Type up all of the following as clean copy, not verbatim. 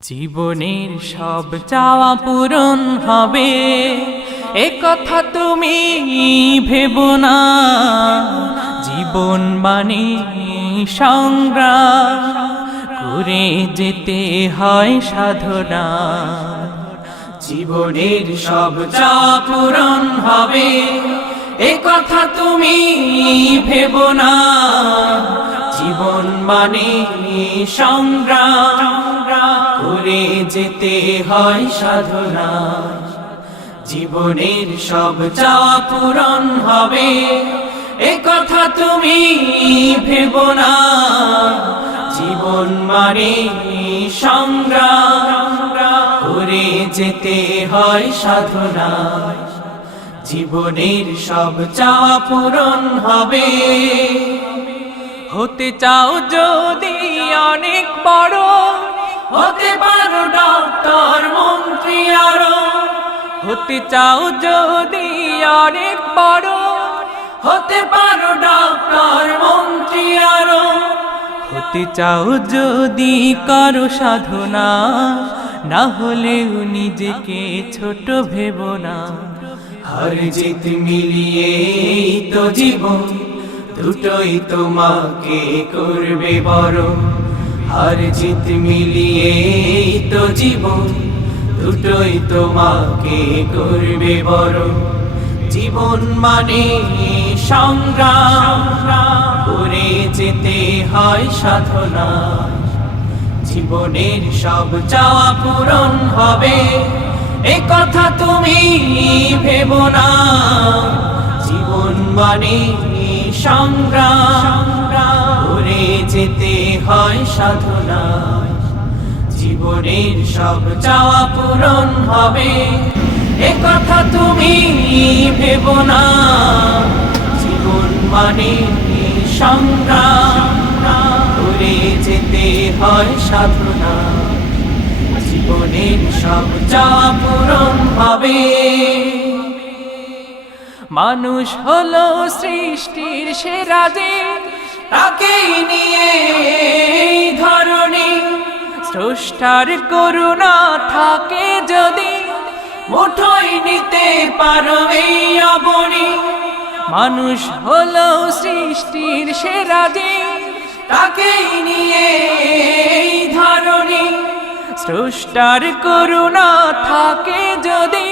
জীবনের সব চাওয়া পূরণ হবে এ কথা তুমি ভেবো না। জীবন মানে সংগ্রাম করে যেতে হয় সাধনা। জীবনের সব চাওয়া পূরণ হবে এ কথা তুমি ভেবো না। জীবন মানে সংগ্রাম করে যেতে হয় সাধনা। জীবনের সব চাওয়া পূরণ হবে এ কথা তুমি ভেবো না। জীবন মানে সংগ্রাম করে যেতে হয় সাধনা। জীবনের সব চাওয়া পূরণ হবে। হতে চাও যদি অনেক বড়, হতে পারো ডক্টর মন্ত্রী আরো। হতে চাও যদি অনেক বড়, হতে পারো ডক্টর মন্ত্রী আরো। হতে চাও যদি করো সাধনা, না হলেও নিজেকে ছোট ভেবো না। হার জিত মিলিয়ে তো জীবন, দুটোই তোমাকে করবে বড়। হার জিত মিলিয়ে তো জীবন, দুটোই তোমাকে করবে বড়। জীবন মানে সংগ্রাম করে যেতে হয় সাধনা। জীবনের সব চাওয়া পূরণ হবে এ কথা তুমি ভেবো না। জীবন মানে সংগ্রাম করে যেতে হয় সাধনা। জীবনের সব চাওয়া পূরণ হবে এ কথা তুমি ভেবো না। জীবন মানে সংগ্রাম করে যেতে হয় সাধনা। জীবনের সব চাওয়া পূরণ হবে। মানুষ হলো সৃষ্টির সেরা যে, তাকেই নিয়ে এই ধরনী। স্রষ্টার করুণা থাকে যদি, মুঠোয় নিতে পারো এই অবনী। মানুষ হলো সৃষ্টির সেরা যে, তাকেই নিয়ে এই ধরনী। স্রষ্টার করুণা থাকে যদি,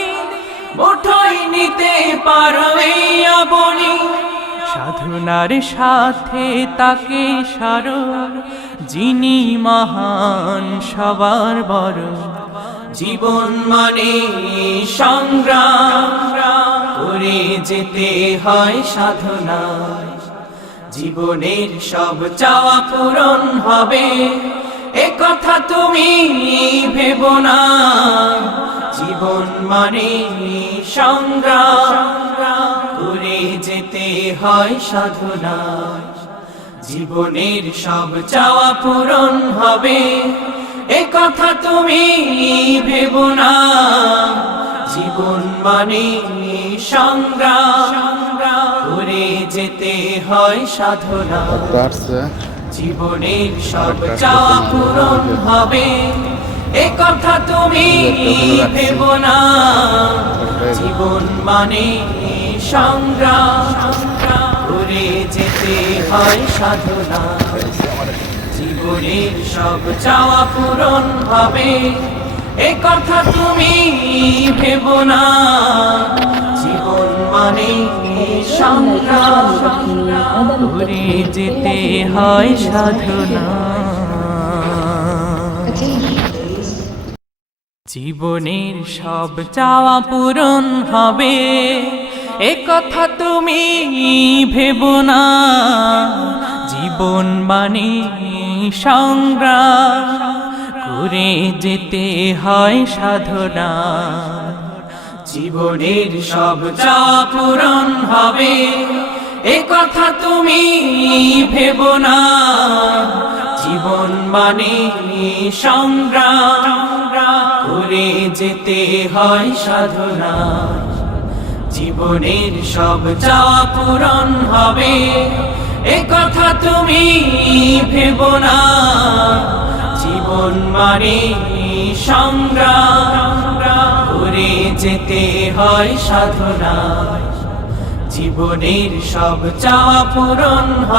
মুঠোয় নিতে পারো এই অবনী। সাধনার সাথে তাকে স্মরণ, যিনি মহান সবার বড়। জীবন মানে সংগ্রাম করে যেতে হয় সাধনা। জীবনের সব চাওয়া পূরণ হবে এ কথা তুমি ভেবো না। জীবন মানে সংগ্রাম করে যেতে হয় সাধনা। জীবনের সব চাওয়া পূরণ হবে এ কথা তুমি ভেবো না। জীবন মানে সংগ্রাম করে যেতে হয় সাধনা। জীবনের সব চাওয়া পূরণ হবে এ কথা তুমি ভেবো না। জীবন মানে সংগ্রাম করে যেতে হয় সাধনা। জীবনের সব চাওয়া পূরণ হবে এ কথা তুমি ভেবো না। জীবন মানে সংগ্রাম করে যেতে হয় সাধনা। জীবনের সব চাওয়া পূরণ হবে এ কথা তুমি ভেবো না। জীবন মানে সংগ্রাম করে যেতে হয় সাধনা। জীবনের সব চাওয়া পূরণ হবে এ কথা তুমি ভেবো না। জীবন মানে সংগ্রাম করে যেতে হয় সাধনা। জীবনের সব চাওয়া পূরণ হবে এ কথা তুমি ভেবো না। জীবন মানে সংগ্রাম করে যেতে হয় সাধনা জীবনের সব চাওয়া পূরণ হয়